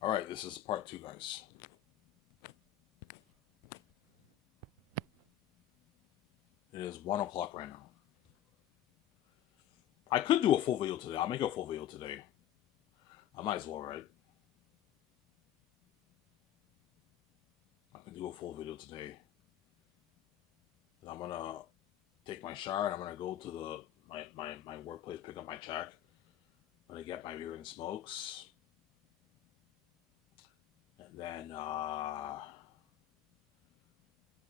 All right, this is part two, guys. It is 1 o'clock right now. I could do a full video today. I'll make a full video today. I might as well, right? I can do a full video today. And I'm gonna take my shower and I'm gonna go to my workplace, pick up my check. I'm gonna get my beer and smokes. And then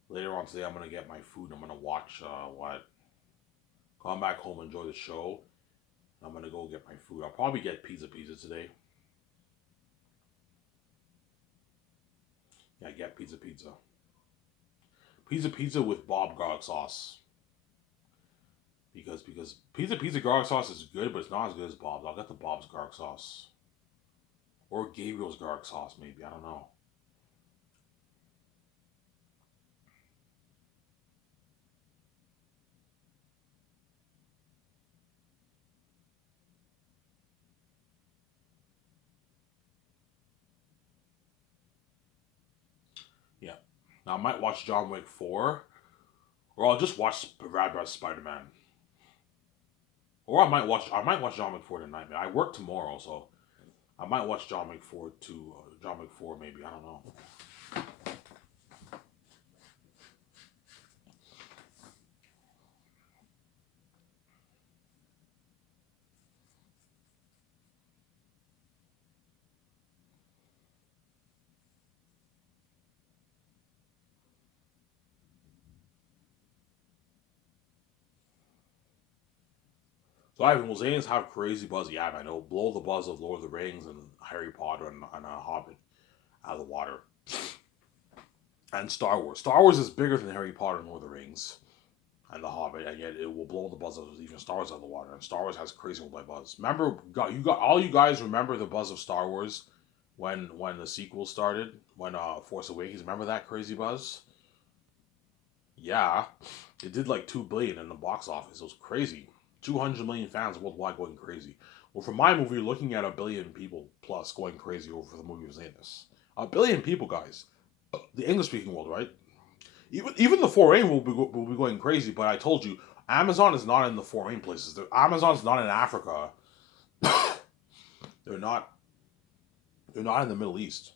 later on today I'm gonna get my food. I'm gonna watch come back home, enjoy the show. I'm gonna go get my food. I'll probably get pizza today. Yeah, get pizza. Pizza with Bob garlic sauce. Because pizza garlic sauce is good, but it's not as good as Bob's. I'll get the Bob's garlic sauce. Or Gabriel's garlic sauce, maybe. I don't know. Yeah. Now I might watch John Wick 4. Or I'll just watch Rad's Spider-Man. Or I might watch John Wick 4 tonight. Man. I work tomorrow, so I might watch John Wick 4 too. John Wick 4 maybe. I don't know. So Ivan, will Zanes have crazy buzz? Yeah, I know. Blow the buzz of Lord of the Rings and Harry Potter and Hobbit out of the water. And Star Wars. Star Wars is bigger than Harry Potter and Lord of the Rings and the Hobbit, and yet it will blow the buzz of even Star Wars out of the water. And Star Wars has crazy worldwide buzz. Remember, all you guys remember the buzz of Star Wars when the sequel started, when Force Awakens. Remember that crazy buzz? Yeah, it did like 2 billion in the box office. It was crazy. 200 million fans worldwide going crazy. Well, for my movie, you're looking at 1 billion people plus going crazy over the movie of Zanus. 1 billion people, guys. The English speaking world, right? Even the foreign will be going crazy. But I told you, Amazon is not in the foreign places. Amazon's not in Africa. they're not. They're not in the Middle East.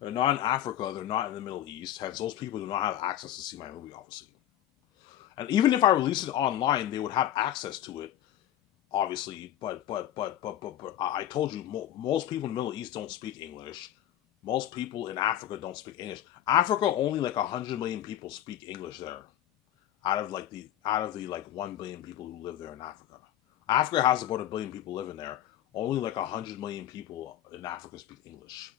They're not in Africa. They're not in the Middle East. Hence, those people do not have access to see my movie, obviously. And even if I release it online, they would have access to it, obviously. But I told you, most people in the Middle East don't speak English. Most people in Africa don't speak English. Africa, only like 100 million people speak English there. Out of the like 1 billion people who live there in Africa. Africa has about 1 billion people living there. Only like 100 million people in Africa speak English.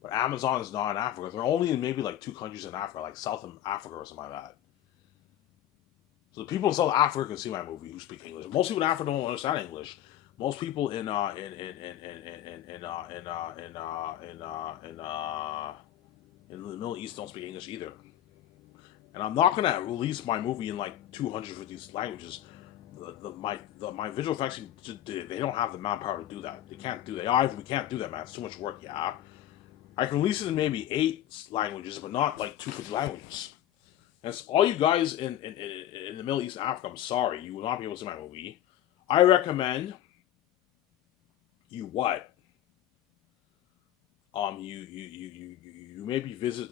But Amazon is not in Africa. They're only in maybe like 2 countries in Africa, like South Africa or something like that. So the people in South Africa can see my movie who speak English. Most people in Africa don't understand English. Most people in the Middle East don't speak English either. And I'm not gonna release my movie in like 250 languages. My visual effects, they don't have the manpower to do that. They can't do that. We can't do that, man. It's too much work. Yeah, I can release it in maybe 8 languages, but not like 250 languages. And all you guys in the Middle East and Africa, I'm sorry, you will not be able to see my movie. I recommend you what? You maybe visit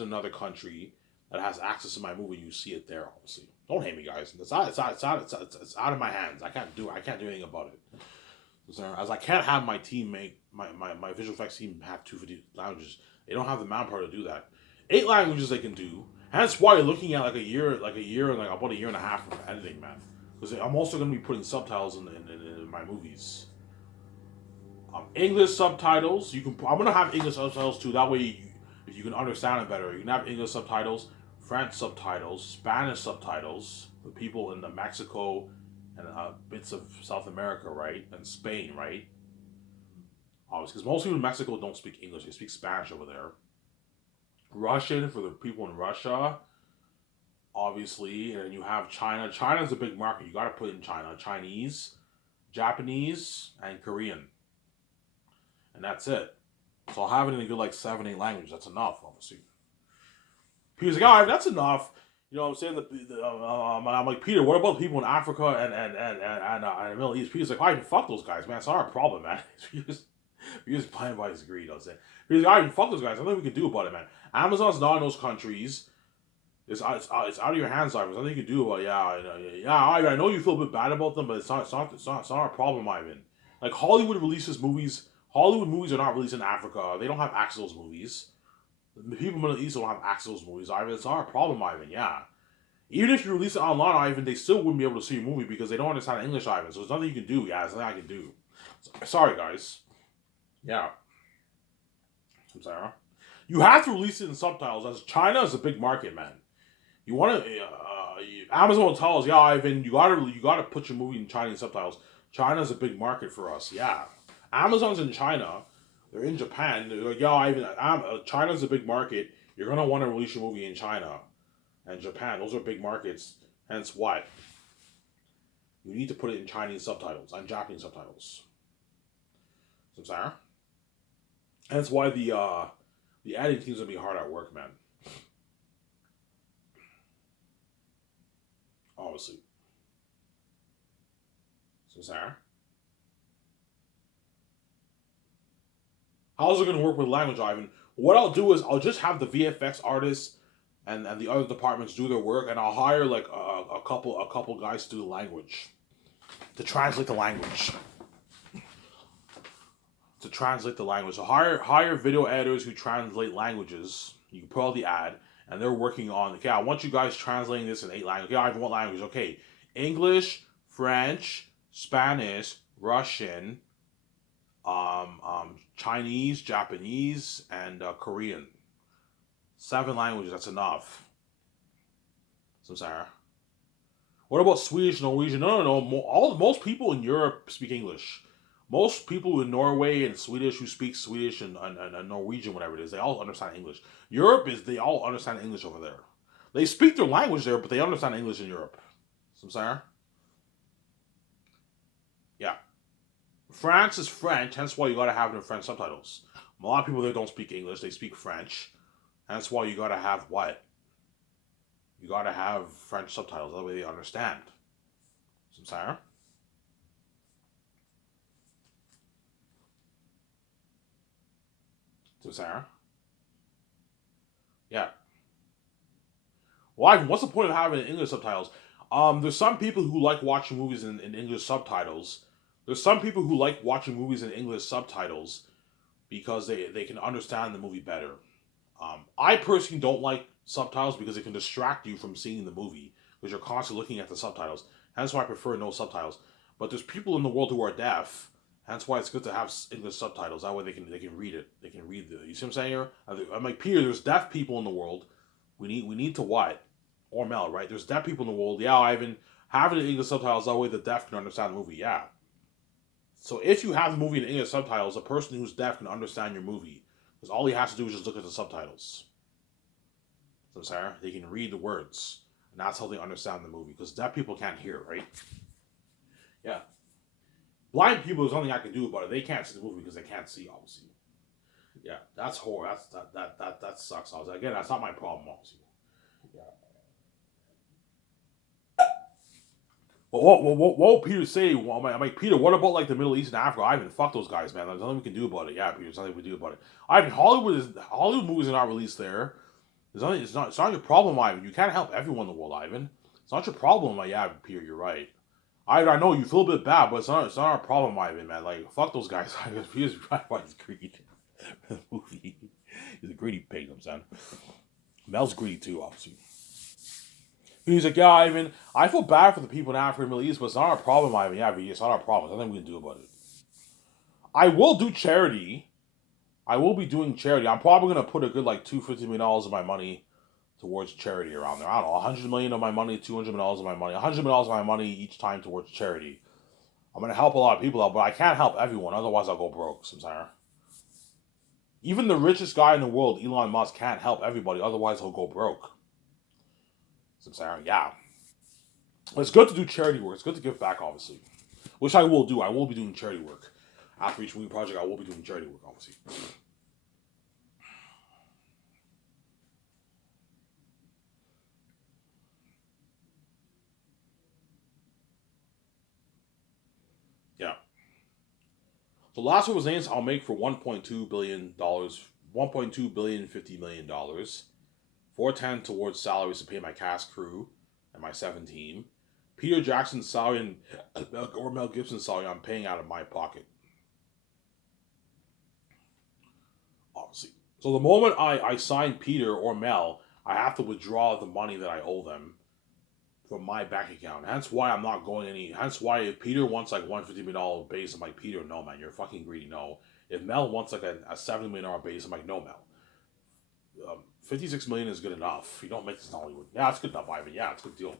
another country that has access to my movie. You see it there, obviously. Don't hate me, guys. It's out of my hands. I can't do anything about it. As I can't have my team make my visual effects team have 250 languages. They don't have the manpower to do that. 8 languages they can do. Hence why you're looking at like a year and like about a year and a half of editing, man. Because I'm also going to be putting subtitles in my movies. English subtitles. I'm gonna have English subtitles too. That way, if you can understand it better, you can have English subtitles, French subtitles, Spanish subtitles. The people in the Mexico and bits of South America, right, and Spain, right. Obviously, because most people in Mexico don't speak English; they speak Spanish over there. Russian for the people in Russia, obviously, and you have China. China's a big market. You got to put in China. Chinese, Japanese, and Korean. And that's it. So I'll have it in a good like 7, 8 languages. That's enough, obviously. Peter's like, all right, that's enough. You know what I'm saying? I'm like, Peter, what about people in Africa and the Middle East? Peter's like, I can fuck those guys, man. It's not our problem, man. Peter's playing by his greed, you know what I'm saying? Peter's like, I can fuck those guys. There's nothing we can do about it, man. Amazon's not in those countries. It's out of your hands, Ivan. There's nothing you can do about it. I know you feel a bit bad about them, but it's not our problem, Ivan. Like, Hollywood releases movies. Hollywood movies are not released in Africa. They don't have access to those movies. The people in the Middle East don't have access to those movies, Ivan. It's not our problem, Ivan. Yeah. Even if you release it online, Ivan, they still wouldn't be able to see your movie because they don't understand English, Ivan. So there's nothing you can do. Yeah, there's nothing I can do. Sorry, guys. Yeah. I'm sorry. You have to release it in subtitles, as China is a big market, man. You want to? Amazon will tell us, yeah, Ivan, you gotta put your movie in Chinese subtitles. China's a big market for us. Yeah, Amazon's in China. They're in Japan. They're like, yeah, Ivan, China's a big market. You're gonna want to release your movie in China and Japan. Those are big markets. Hence, what? You need to put it in Chinese subtitles and Japanese subtitles. So, Sarah. Hence why the editing team's gonna be hard at work, man. Obviously. So, Sarah. How's it going to work with language, Ivan? What I'll do is I'll just have the VFX artists and the other departments do their work, and I'll hire like a couple guys to do the language, to translate the language. So hire video editors who translate languages. You can put all the ad, and they're working on. Okay, I want you guys translating this in 8 languages. Okay, Ivan, what language? Okay, English, French, Spanish, Russian, Chinese, Japanese, and Korean. 7 languages. That's enough. So Sarah. What about Swedish, Norwegian? No. Most people in Europe speak English. Most people in Norway and Swedish who speak Swedish and Norwegian, whatever it is, they all understand English. They all understand English over there. They speak their language there, but they understand English in Europe. So Sarah. Yeah. France is French, hence why you gotta have it in French subtitles. A lot of people there don't speak English, they speak French. Hence why you gotta have what? You gotta have French subtitles, that way they understand. So, Sarah? So, Sarah? Yeah. Why? What's the point of having English subtitles? There's some people who like watching movies in English subtitles. There's some people who like watching movies in English subtitles because they can understand the movie better. I personally don't like subtitles because it can distract you from seeing the movie because you're constantly looking at the subtitles. Hence why I prefer no subtitles. But there's people in the world who are deaf. Hence why it's good to have English subtitles. That way they can read it. They can read the. You see what I'm saying here? I'm like, Peter, there's deaf people in the world. We need to what? Or Mel, right? There's deaf people in the world. Yeah, Ivan, having the English subtitles that way the deaf can understand the movie. Yeah. So if you have the movie in English subtitles, a person who's deaf can understand your movie. Because all he has to do is just look at the subtitles. So Sarah, they can read the words. And that's how they understand the movie. Because deaf people can't hear, right? Yeah. Blind people, there's nothing I can do about it. They can't see the movie because they can't see, obviously. Yeah, that's horrible. That sucks. Again, that's not my problem, obviously. Yeah. Well, what will Peter say? Well, I'm like, Peter, what about like the Middle East and Africa? Ivan, fuck those guys, man. There's nothing we can do about it. Yeah, Peter, there's nothing we can do about it. Ivan, Hollywood movies are not released there. It's not your problem, Ivan. You can't help everyone in the world, Ivan. It's not your problem. Like, yeah, Peter, you're right. I know you feel a bit bad, but it's not our problem, Ivan, man. Like, fuck those guys. Peter's right by his greed. The movie. He's a greedy pig, I'm saying. Mel's greedy too, obviously. He's like, yeah, Ivan, I feel bad for the people in Africa and Middle East, but it's not our problem, Ivan. Yeah, it's not our problem. There's nothing we can do about it. I will do charity. I will be doing charity. I'm probably going to put a good, like, $250 million of my money towards charity around there. I don't know, $100 million of my money, $200 million of my money, $100 million of my money each time towards charity. I'm going to help a lot of people out, but I can't help everyone. Otherwise, I'll go broke, Samsara. Even the richest guy in the world, Elon Musk, can't help everybody. Otherwise, he'll go broke. Samsara, yeah. It's good to do charity work. It's good to give back, obviously. which I will do. I will be doing charity work. After each movie project, I will be doing charity work, obviously. Yeah. So last one was names I'll make for $1.2 billion, $1.2 billion, $50 million, 410 towards salaries to pay my cast crew and my 7 team. Peter Jackson's salary or Mel Gibson's salary I'm paying out of my pocket. Obviously. So the moment I sign Peter or Mel, I have to withdraw the money that I owe them from my bank account. Hence why I'm not going any. Hence why if Peter wants like $150 base, I'm like, Peter, no man, you're fucking greedy. No. If Mel wants like a $70 million base, I'm like, no Mel. 56 million is good enough. You don't make this in Hollywood. Yeah, it's good enough, Ivan. Yeah, it's a good deal.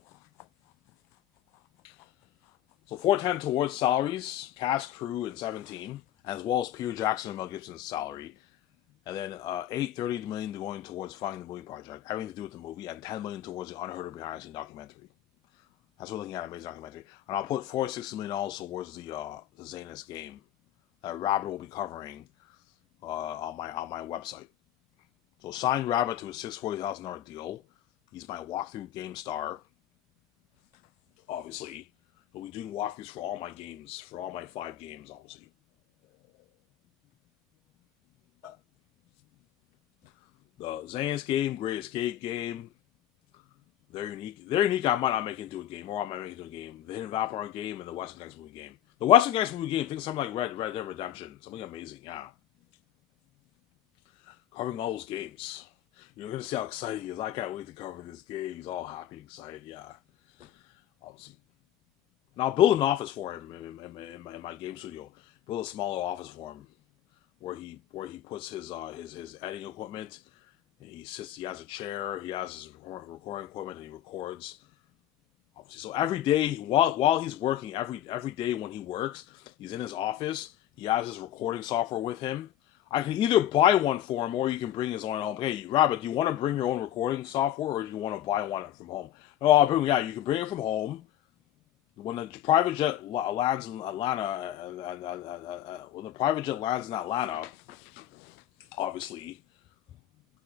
So 410 towards salaries, cast, crew, and 7 team, as well as Peter Jackson and Mel Gibson's salary. And then $830 million going towards funding the movie project, everything to do with the movie, and $10 million towards the unheard of behind the scene documentary. That's what we're looking at, amazing documentary. And I'll put $460 million towards the Zanus game that Rabbit will be covering on my website. So sign Rabbit to a $640,000 deal. He's my walkthrough game star. Obviously, we'll be doing walkthroughs for all my games, for all my 5 games, obviously. The Zanus game, Great Escape game. They're unique. They're unique. I might not make into a game, or I might make into a game. The Hidden Vampire game and the Western Gangs movie game. The Western Gangs movie game, think something like Red Dead Redemption, something amazing. Yeah, covering all those games. You're gonna see how excited he is. I can't wait to cover this game. He's all happy, and excited. Yeah, obviously. Now I'll build an office for him in my game studio. Build a smaller office for him, where he puts his editing equipment. He sits. He has a chair. He has his recording equipment, and he records. Obviously, so every day while he's working, every day when he works, he's in his office. He has his recording software with him. I can either buy one for him, or you can bring his own at home. Hey, Rabbit, do you want to bring your own recording software, or do you want to buy one from home? No, I'll bring. Yeah, you can bring it from home. When the private jet lands in Atlanta, obviously.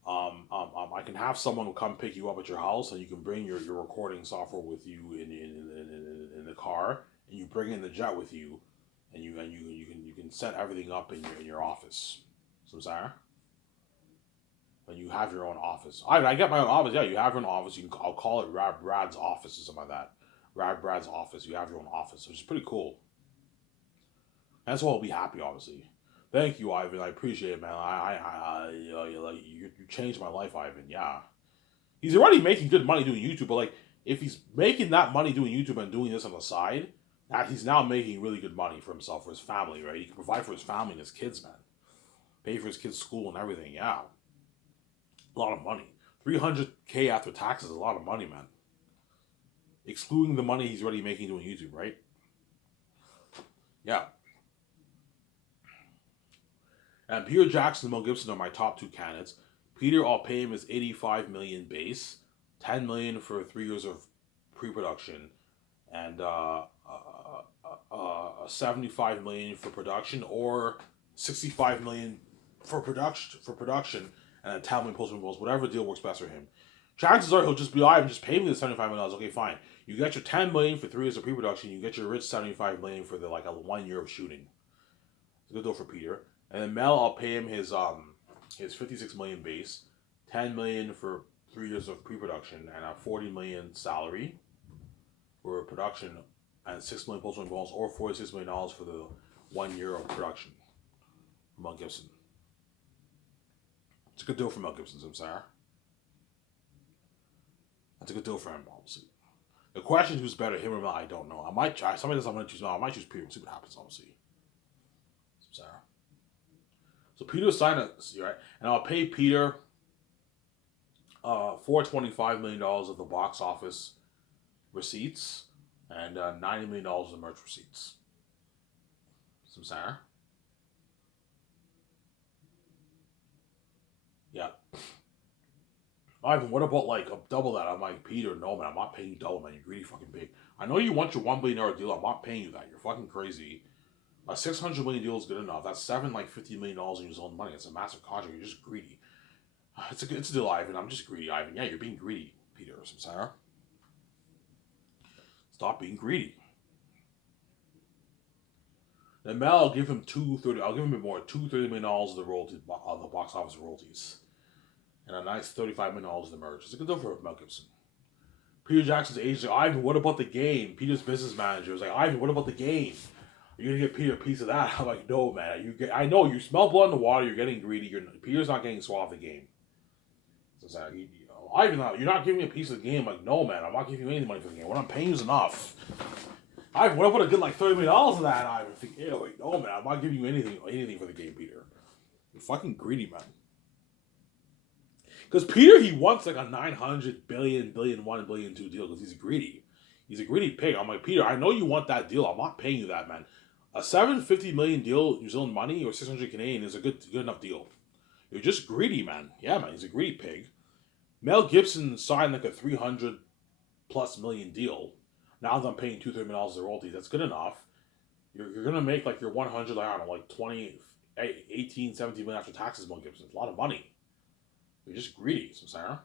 I can have someone come pick you up at your house, and you can bring your recording software with you in the car, and you bring in the jet with you, and you can set everything up in your office. So sorry. And you have your own office. I get my own office. Yeah, you have your own office. I'll call it Brad's office or something like that. Brad's office. You have your own office, which is pretty cool. That's why I'll be happy, obviously. Thank you, Ivan. I appreciate it, man. You changed my life, Ivan. Yeah, he's already making good money doing YouTube, but like, if he's making that money doing YouTube and doing this on the side, that he's now making really good money for himself, for his family, right? He can provide for his family and his kids, man. Pay for his kids' school and everything. Yeah, a lot of money. $300K after taxes is a lot of money, man. Excluding the money he's already making doing YouTube, right? Yeah. And Peter Jackson and Mel Gibson are my top 2 candidates. Peter, I'll pay him his $85 million base, $10 million for 3 years of pre-production, and $75 million for production, or $65 million for production, and $10 million post-production, whatever deal works best for him. Chances are he'll just be, I just pay me the $75 million. Okay, fine. You get your $10 million for 3 years of pre-production. You get your rich $75 million for the 1 year of shooting. It's a good deal for Peter. And then Mel, I'll pay him his $56 million base, $10 million for 3 years of pre-production, and a $40 million salary for production, and $6 million post-production bonus, or $46 million for the 1 year of production. Mel Gibson. It's a good deal for Mel Gibson, Sarah. That's a good deal for him, obviously. The question is who's better, him or Mel, I don't know. I might try. Somebody says I'm going to choose Mel. I might choose Peter and see what happens, obviously. Sarah. So Peter signed it, right? And I'll pay Peter $425 million of the box office receipts and $90 million of the merch receipts. Some Sarah. Yeah. Ivan, what about like a double that? I'm like, Peter, no man, I'm not paying you double, man. You're greedy fucking big. I know you want your $1 billion deal. I'm not paying you that. You're fucking crazy. A 600 million deal is good enough. That's $50 million in your own money. It's a massive contract. You're just greedy. It's a deal, Ivan. I'm just greedy, Ivan. Yeah, you're being greedy, Peter. Samsara. Stop being greedy. Then Mel, I'll give him I'll give him a bit more. $230 of the royalties, of the box office royalties, and a nice $35 million of the merch. It's a good deal for Mel Gibson. Peter Jackson's agent like, Ivan, what about the game? Peter's business manager was like, Ivan, what about the game? Are you gonna get Peter a piece of that? I'm like, no, man. I know you smell blood in the water. You're getting greedy. Peter's not getting swallowed of the game. So it's like, Ivan, you're not giving me a piece of the game. I'm like, no, man. I'm not giving you any money for the game. What I'm paying you is enough. Ivan, what about a good like $30 million of that? Ivan, like, no, man. I'm not giving you anything for the game, Peter. You're fucking greedy, man. Because Peter, he wants like a 900 billion, billion one, and billion two deal because he's greedy. He's a greedy pig. I'm like, Peter, I know you want that deal. I'm not paying you that, man. A 750 million deal New Zealand money or 600 Canadian is a good enough deal. You're just greedy, man. Yeah, man. He's a greedy pig. Mel Gibson signed like a 300 plus million deal. Now that I'm paying $230 million of royalties, that's good enough. You're gonna make like your 100, I don't know, like 20, 18, 17 million after taxes, Mel Gibson. It's a lot of money. You're just greedy, Sarah.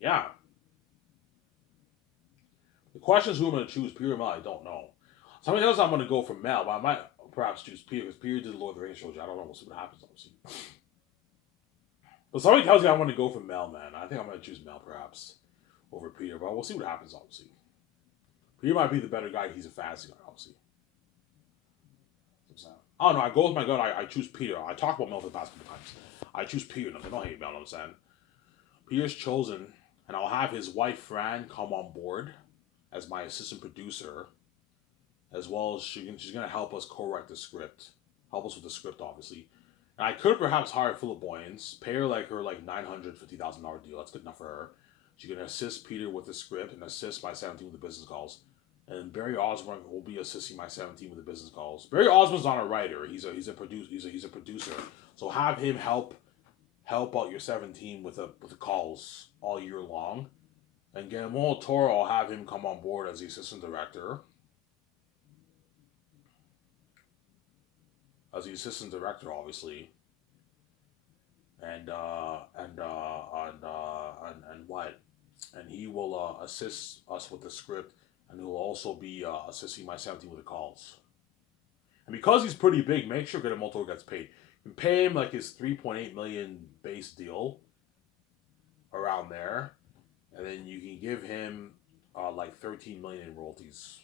Yeah. The question is who I'm going to choose, Peter or Mel. I don't know. Somebody else I'm going to go for Mel, but I might perhaps choose Peter because Peter did the Lord of the Rings trilogy. I don't know. We'll see what happens, obviously. But somebody tells me I'm going to go for Mel, man. I think I'm going to choose Mel perhaps over Peter, but we'll see what happens, obviously. Peter might be the better guy. He's a fantasy guy, obviously. I don't know. I go with my gut. I choose Peter. I talk about Mel for the past couple times. I choose Peter. No, I don't hate Mel. You know what I'm saying? Peter's chosen, and I'll have his wife Fran come on board as my assistant producer, as well as she's going to help us co-write the script, help us with the script, obviously. And I could perhaps hire Philip Boyens, pay her like $950,000 deal. That's good enough for her. She can assist Peter with the script and assist my 17 with the business calls. And Barry Osborne will be assisting my 17 with the business calls. Barry Osborne's not a writer. He's a producer. So have him help out your 17 with the calls all year long. And Guillermo Toro, I'll have him come on board as the assistant director. Obviously. And what? And he will assist us with the script, and he will also be assisting my 17 with the calls. And because he's pretty big, make sure Guillermo Toro gets paid. You can pay him like his $3.8 million base deal, around there, and then you can give him like $13 million in royalties.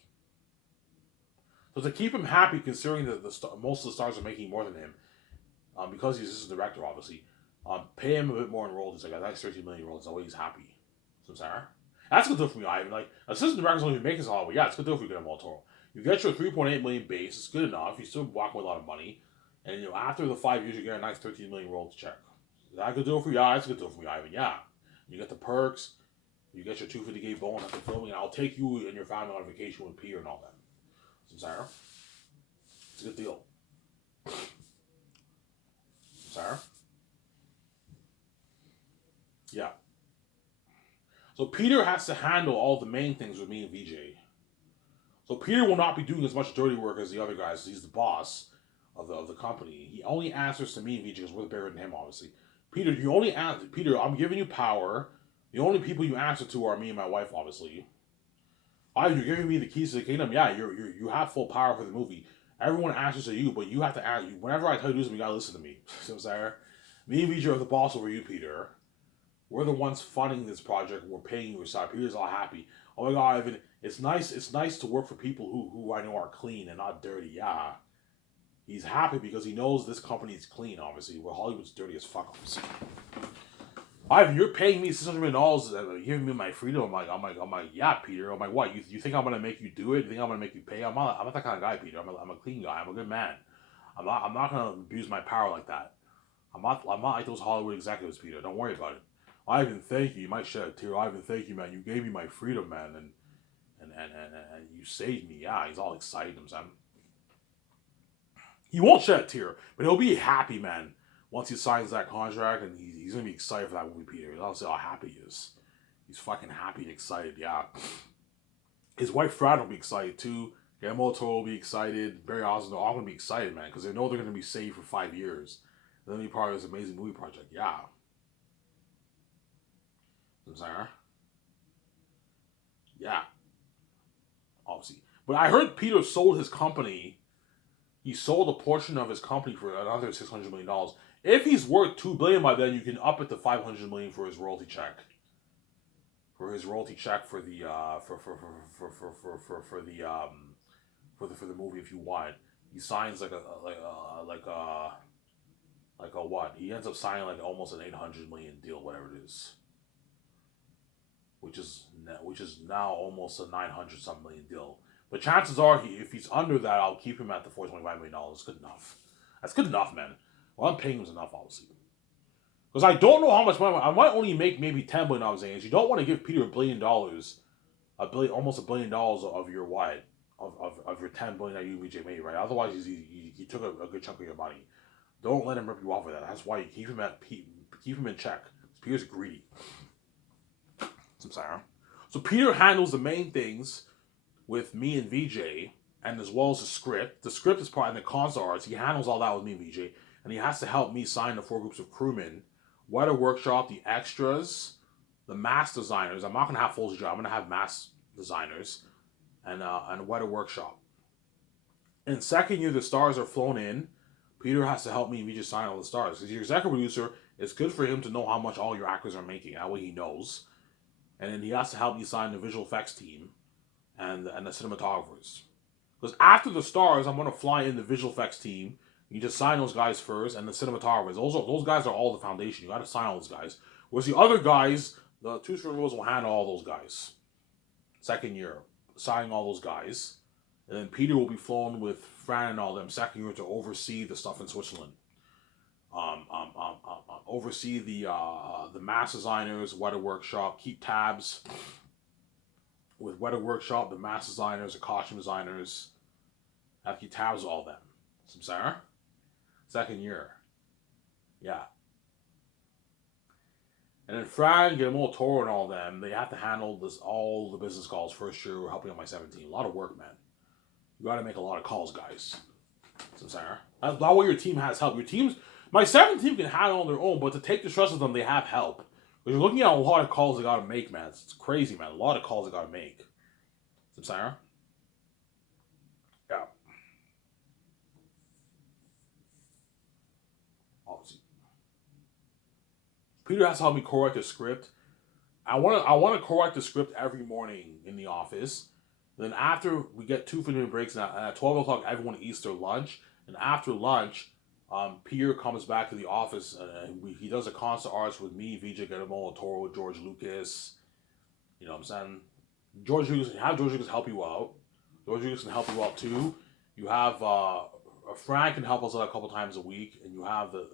So to keep him happy, considering that most of the stars are making more than him, because he's assistant director, obviously, pay him a bit more in royalties. Like that's $13 million in royalties. That way he's happy. So Sarah, that's a good deal for me, Ivan. Like assistant directors don't even make us a lot, but yeah, it's a good deal for you, Guillermo Toro. You get your $3.8 million base. It's good enough. You still walk with a lot of money, and after the 5 years, you get a nice $13 million royalty check. Is that a good deal for you? Yeah, that's a good deal for me, Ivan. Yeah, you get the perks. You get your $250K bonus after filming, and I'll take you and your family on vacation with Peter and all that. So Sarah, it's a good deal. Sarah? Yeah. So Peter has to handle all the main things with me and VJ. So Peter will not be doing as much dirty work as the other guys. He's the boss of the company. He only answers to me and VJ because we're better than him, obviously. Peter, I'm giving you power. The only people you answer to are me and my wife, obviously. You're giving me the keys to the kingdom. Yeah, you have full power for the movie. Everyone answers to you, but you have to ask. Whenever I tell you to do something, you gotta listen to me. So, Sarah, me and VJ are the boss over you, Peter. We're the ones funding this project. We're paying you aside. Peter's all happy. Oh my God, Ivan, it's nice. It's nice to work for people who I know are clean and not dirty. Yeah, he's happy because he knows this company is clean. Obviously, well, Hollywood's dirty as fuck. Obviously. Ivan, you're paying me $600 million and giving me my freedom. I'm like, yeah, Peter. I'm like, what? You think I'm gonna make you do it? You think I'm gonna make you pay? I'm not that kind of guy, Peter. I'm a clean guy. I'm a good man. I'm not gonna abuse my power like that. I'm not like those Hollywood executives, Peter. Don't worry about it. Ivan, thank you. You might shed a tear. Ivan, thank you, man. You gave me my freedom, man, and you saved me. Yeah, he's all excited himself. He won't shed a tear, but he'll be happy, man, once he signs that contract, and he's gonna be excited for that movie, Peter. I'll say how happy he is. He's fucking happy and excited. Yeah. His wife Fran will be excited too. Guillermo del Toro will be excited. Barry Osmond, they're all gonna be excited, man, because they know they're gonna be saved for 5 years. They're gonna be part of this amazing movie project. Yeah. I'm sorry. Yeah. Obviously. But I heard Peter sold his company. He sold a portion of his company for another $600 million. If he's worth $2 billion by then, you can up it to $500 million for his royalty check. For his royalty check for the for the movie, if you want, he signs like a what? He ends up signing like almost an $800 million deal, whatever it is, which is now almost a 900 something million deal. But chances are, if he's under that, I'll keep him at the $425 million. Good enough. That's good enough, man. Well, I'm paying him enough, obviously. Because I don't know how much money. I might only make maybe $10 billion. You don't want to give Peter $1 billion, almost $1 billion of your what? Of your $10 billion that you and BJ made, right? Otherwise, he took a good chunk of your money. Don't let him rip you off with that. That's why you keep him in check. Peter's greedy. So Peter handles the main things with me and VJ, and as well as the script. The script is part, and the console arts. He handles all that with me and VJ, and he has to help me sign the 4 groups of crewmen, Weather Workshop, the extras, the mask designers. I'm not gonna have full job. I'm gonna have mask designers, and Weather Workshop. In second year, the stars are flown in. Peter has to help me and VJ sign all the stars. Because your executive producer, it's good for him to know how much all your actors are making. That way he knows. And then he has to help me sign the visual effects team and the cinematographers. Because after the stars, I'm going to fly in the visual effects team. You just sign those guys first, and the cinematographers. Those guys are all the foundation. You got to sign all those guys. Whereas the other guys, the two screen rules will handle all those guys. Second year, signing all those guys. And then Peter will be flown with Fran and all them second year to oversee the stuff in Switzerland. Oversee the mask designers, Weather Workshop, keep tabs with Weather Workshop, the mask designers, the costume designers. Have to keep tabs with all them. Samsara? Second year. Yeah. And then Fran, Guillermo del Toro, and all them, they have to handle all the business calls first year, helping on my 17. A lot of work, man. You got to make a lot of calls, guys. Samsara. That's not why your team has help. My 17 can handle on their own, but to take the stress of them, they have help. But you're looking at a lot of calls they got to make, man. It's crazy, man. A lot of calls they got to make. Samsara? Yeah. Obviously. Peter has to help me correct the script. I want to correct the script every morning in the office. Then after we get 2 15-minute breaks, and at 12 o'clock, everyone eats their lunch. And after lunch, Peter comes back to the office, and he does a concert arts with me, VJ Guillermo, Toro, George Lucas. You know what I'm saying? George Lucas help you out. George Lucas can help you out too. You have Frank can help us out a couple times a week, and you have the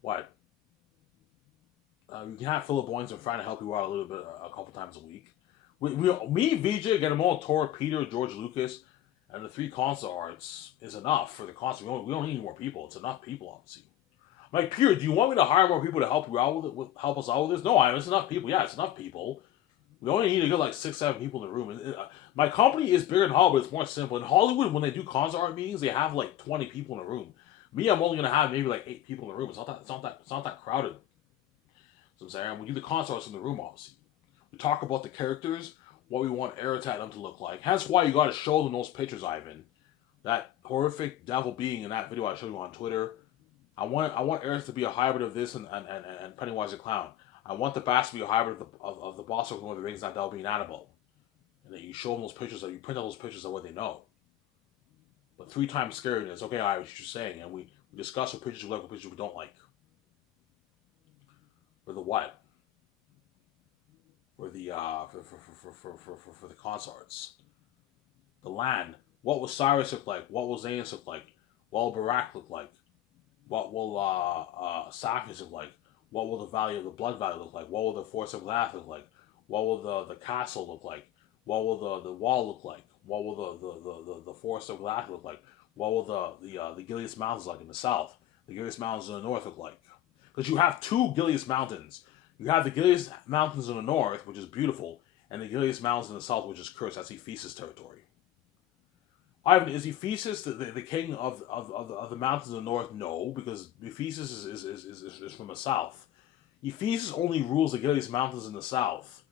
what? You can have Philip Boynes and Frank help you out a little bit a couple times a week. Me, VJ, Guillermo, Toro, Peter, George Lucas, and the 3 console arts is enough for the concert. We don't need any more people. It's enough people, obviously. Like, Peter, do you want me to hire more people to help you out with it, help us out with this? No, it's enough people. Yeah, it's enough people. We only need to get like 6, 7 people in the room. My company is bigger in Hollywood. It's more simple. In Hollywood, when they do concert art meetings, they have like 20 people in the room. Me, I'm only gonna have maybe like 8 people in the room. It's not that crowded. So I'm saying we do the concert arts in the room, obviously. We talk about the characters, what we want Eric them to look like. Hence why you got to show them those pictures, Ivan. That horrific devil being in that video I showed you on Twitter. I want Eric to be a hybrid of this and Pennywise the Clown. I want the Bass to be a hybrid of the boss of Lord of the Rings, not Devil being Annabelle. And then you show them those pictures, you print out those pictures of what they know. But 3 times scariness, okay, I was just saying, and we discuss what pictures we like, what pictures we don't like. For the what? For the for the consorts. The land. What will Cyrus look like? What will Zaynus look like? What will Barak look like? What will Saphis look like? What will the Valley of the Blood Valley look like? What will the Forest of Glass look like? What will the castle look like? What will the wall look like? What will the Forest of Glass look like? What will the Gilead Mountains like in the south? The Gilead Mountains in the north look like? Because you have two Gilead Mountains. You have the Gilead Mountains in the north, which is beautiful, and the Gilead Mountains in the south, which is cursed. That's Ephesus territory. Ivan, is Ephesus the king of the mountains in the north? No, because Ephesus is from the south. Ephesus only rules the Gilead Mountains in the south,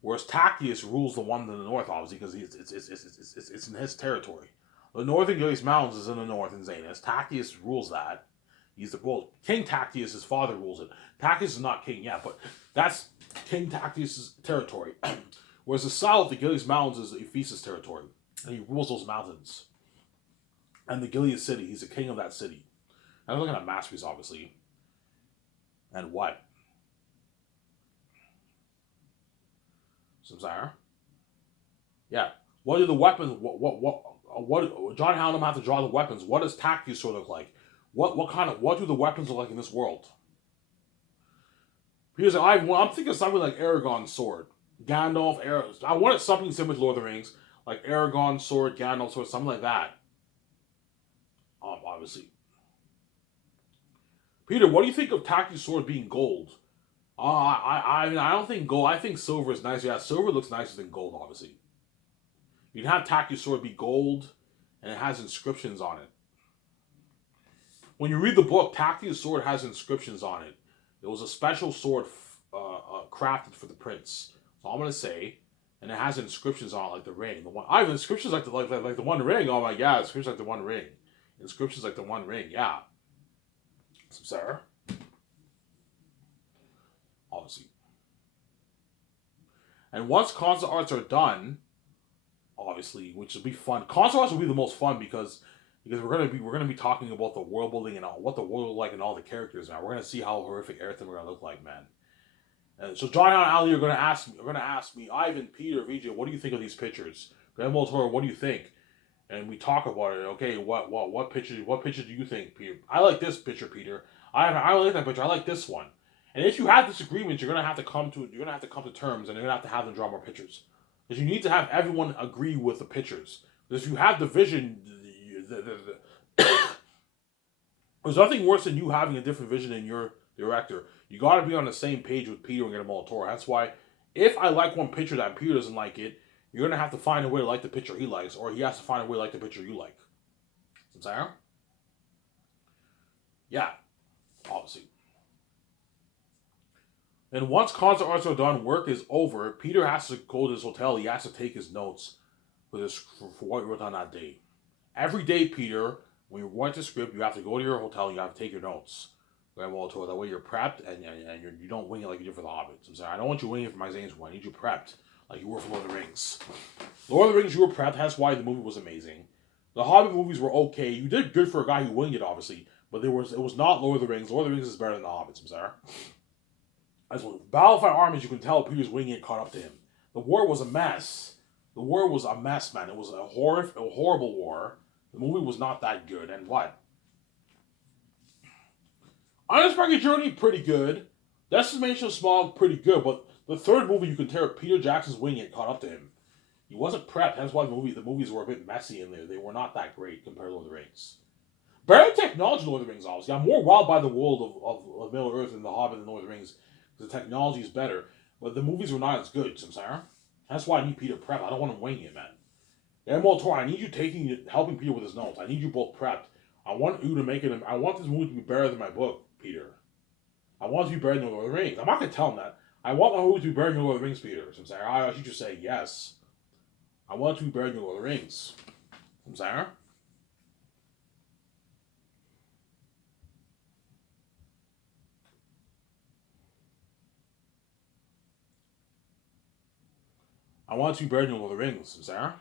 whereas Tactius rules the one in the north, obviously, because it's in his territory. The northern Gilead Mountains is in the north in Zanus. Tactius rules that. He's King Tactius, his father rules it. Tactius is not king yet, but that's King Tactius' territory. Whereas the south, the Gilead Mountains, is Ephesus territory. And he rules those mountains. And the Gilead city, he's the king of that city. And I'm looking at masterpiece, obviously. And what? Samsara? Yeah. What do the weapons, what John Howland have to draw the weapons? What does Tactius sort of look like? What do the weapons look like in this world? Because I'm thinking something like Aragorn's sword. Gandalf, I wanted something similar to Lord of the Rings, like Aragorn's sword, Gandalf's sword, something like that. Obviously. Peter, what do you think of Tactius' sword being gold? I don't think gold. I think silver is nicer. Yeah, silver looks nicer than gold, obviously. You can have Tactius' sword be gold, and it has inscriptions on it. When you read the book, Tactius' sword has inscriptions on it. It was a special sword crafted for the prince. So I'm gonna say, and it has inscriptions on it, like the ring. The one I have inscriptions like the One Ring. Oh my god, inscriptions like the One Ring. Inscriptions like the One Ring. Yeah. Sarah. Obviously. And once concept arts are done, obviously, which will be fun. Concept arts will be the most fun because we're gonna be talking about the world building and what the world will like and all the characters, man. We're gonna see how horrific everything we're gonna look like, man. And so John and Ali are gonna ask me, Ivan, Peter, Vijay, what do you think of these pictures? Grandma Toro, what do you think? And we talk about it. Okay, what picture do you think, Peter? I like this picture, Peter. I like that picture. I like this one. And if you have disagreements, you're gonna have to come to terms, and you're gonna have to draw more pictures, because you need to have everyone agree with the pictures. Because if you have division, there's nothing worse than you having a different vision than your director. You got to be on the same page with Peter and Guillermo del Toro. That's why, if I like one picture that Peter doesn't like it, you're gonna have to find a way to like the picture he likes, or he has to find a way to like the picture you like. Sam? Yeah, obviously. And once concept arts are done, work is over. Peter has to go to his hotel. He has to take his notes for what he wrote on that day. Every day, Peter, when you're writing the script, you have to go to your hotel and you have to take your notes. That way you're prepped and you don't wing it like you did for the Hobbits. I'm sorry, I don't want you winging it for my Zane's one. I need you prepped like you were for Lord of the Rings. Lord of the Rings, you were prepped. That's why the movie was amazing. The Hobbit movies were okay. You did good for a guy who winged it, obviously, but it was not Lord of the Rings. Lord of the Rings is better than the Hobbits. I'm sorry. As well, Battle of Five Armies, you can tell Peter's winging it caught up to him. The war was a mess. The war was a mess, man. It was a horrible war. The movie was not that good. And what? Unexpected Journey, pretty good. Destination Smog, pretty good. But the third movie, you can tell Peter Jackson's winging it caught up to him. He wasn't prepped. That's why the movies were a bit messy in there. They were not that great compared to Lord of the Rings. Better technology than Lord of the Rings, obviously. I'm more wild by the world of Middle Earth and The Hobbit than Lord of the Rings. The technology is better, but the movies were not as good, Samsara. That's why I need Peter prepped. I don't want him winging it, man. Guillermo del Toro, I need you helping Peter with his notes. I need you both prepped. I want you to make it. I want this movie to be better than my book, Peter. I want it to be better than Lord of the Rings. I'm not gonna tell him that. I want my movie to be better than Lord of the Rings, Peter. Samsara. I should just say yes. I want it to be better than Lord of the Rings. Samsara. I want it to be better than Lord of the Rings, Samsara.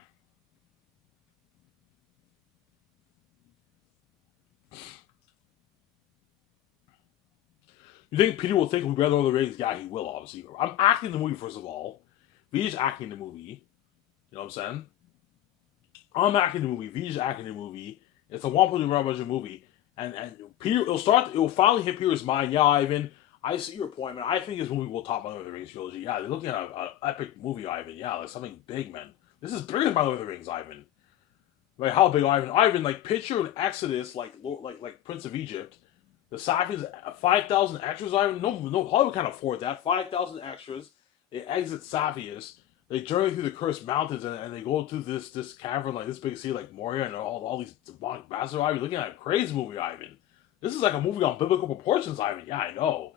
You think Peter will think we'll be better than Lord of the Rings? Yeah, he will, obviously. I'm acting in the movie, first of all. Vijay's acting in the movie. You know what I'm saying? I'm acting in the movie. Vijay's acting in the movie. It's a $1.2 budget movie. And Peter, it will finally hit Peter's mind. Yeah, Ivan, I see your point, man. I think this movie will top my Lord of the Rings trilogy. Yeah, they're looking at an epic movie, Ivan. Yeah, like something big, man. This is bigger than my Lord of the Rings, Ivan. Like how big Ivan? Ivan, like picture an Exodus, like Prince of Egypt. The Safians, 5,000 extras. Ivan, no, Hollywood can't afford that. 5,000 extras. They exit Safias. They journey through the cursed mountains and they go through this cavern like this big sea like Moria and all these demonic bastards. Ivan, looking at a crazy movie, Ivan. This is like a movie on biblical proportions, Ivan. Yeah, I know.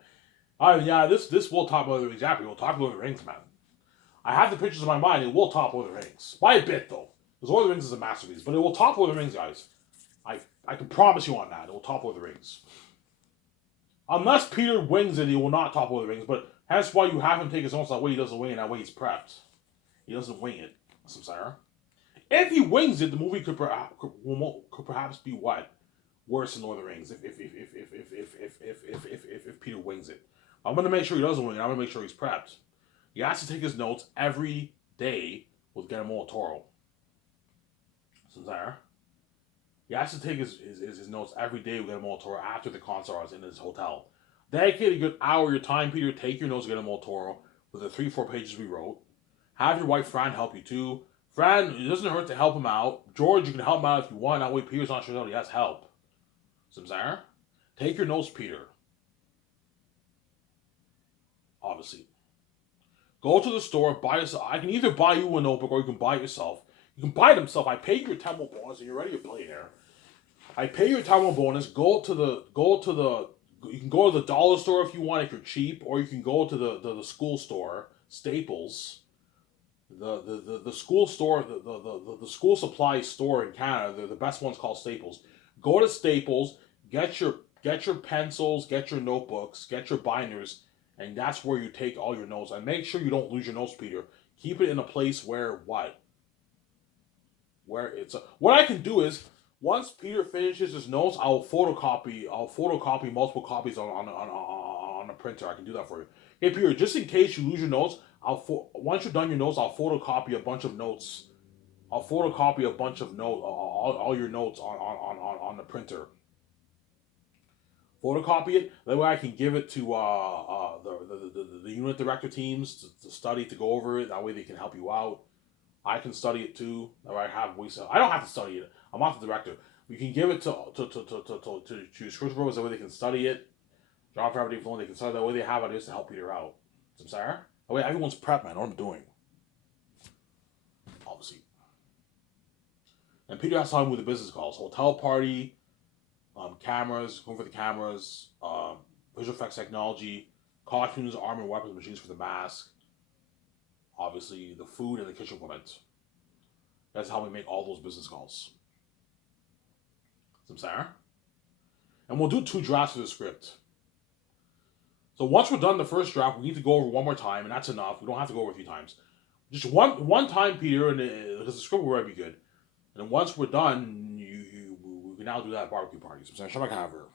Ivan, yeah, this will top Lord of the Rings. Exactly, will top Lord of the Rings, man. I have the pictures in my mind. It will top Lord of the Rings by a bit, though. Because Lord of the Rings is a masterpiece, but it will top Lord of the Rings, guys. I can promise you on that. It will top Lord of the Rings. Unless Peter wings it, he will not top Lord of the Rings. But that's why you have him take his notes that way he doesn't wing it. That way he's prepped. He doesn't wing it. Samsara. If he wings it, the movie could perhaps be what worse than Lord of the Rings. If Peter wings it, I'm gonna make sure he doesn't wing it. I'm gonna make sure he's prepped. He has to take his notes every day with Guillermo del Toro. Samsara. He has to take his notes every day with Guillermo del Toro after the concert in his hotel. Dedicate a good hour of your time, Peter. Take your notes with Guillermo del Toro with the 3-4 pages we wrote. Have your wife, Fran, help you too. Fran, it doesn't hurt to help him out. George, you can help him out if you want. That way Peter's not sure that he has help. Samsara? Take your notes, Peter. Obviously. Go to the store, buy yourself. I can either buy you a notebook or you can buy it yourself. You can buy it himself. I pay your Tamil bonus and you're already a billionaire. I pay your Tamil bonus. You can go to the dollar store if you want, if you're cheap, or you can go to the school store, Staples. The school store, the school supply store in Canada, the best one's called Staples. Go to Staples, get your pencils, get your notebooks, get your binders, and that's where you take all your notes. And make sure you don't lose your notes, Peter. Keep it in a place where what I can do is once Peter finishes his notes, I'll photocopy multiple copies on a printer. I can do that for you. Hey Peter, just in case you lose your notes, once you're done your notes, I'll photocopy a bunch of notes. I'll photocopy a bunch of all your notes on the printer. Photocopy it. That way I can give it to the unit director teams to study, to go over it. That way they can help you out. I can study it too. That way I don't have to study it. I'm not the director. We can give it to script pros. That way they can study it. John Favreau, Dave Filoni, they can study. That way they have ideas to help Peter out. Samsara? That way everyone's prepped, man. What I'm doing. Obviously. And Peter has to help with the business calls. Hotel party, cameras, going for the cameras, visual effects technology, costumes, armor, and weapons, machines for the mask. Obviously, the food and the kitchen equipment. That's how we make all those business calls. Samsara? And we'll do 2 drafts of the script. So once we're done the first draft, we need to go over one more time, and that's enough. We don't have to go over 3 times. Just one time, Peter, and because the script will already be good. And once we're done, we can now do that barbecue party. Samsara, Shabbat Haver.